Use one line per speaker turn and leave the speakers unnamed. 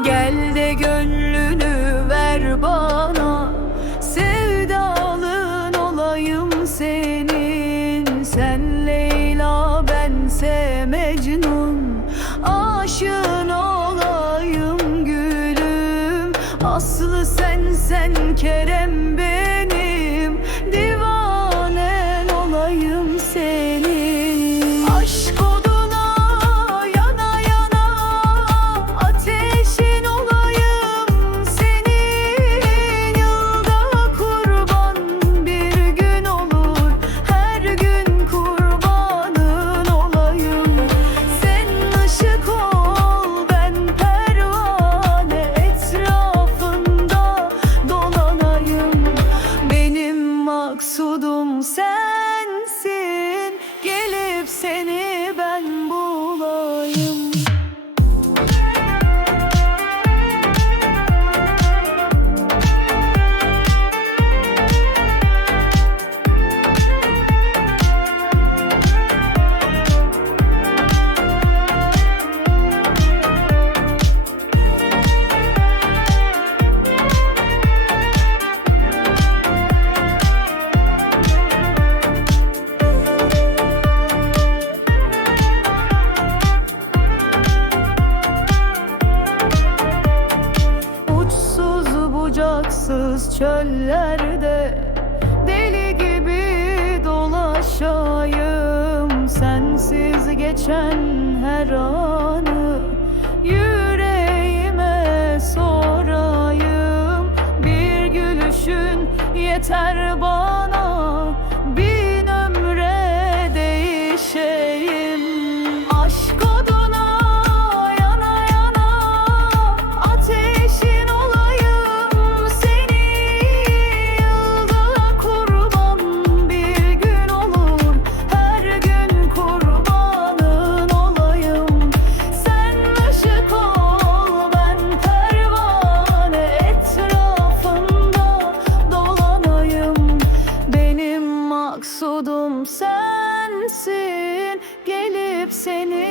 Gel de gönlünü ver bana. Sevdalın olayım senin. Sen Leyla bense Mecnun. Aşığın olayım gülüm. Aslı sen sen Kerem benim maksudum sensin. Gelip seni bucaksız çöllerde Deli gibi dolaşayım. Sensiz geçen her anı Yüreğime seni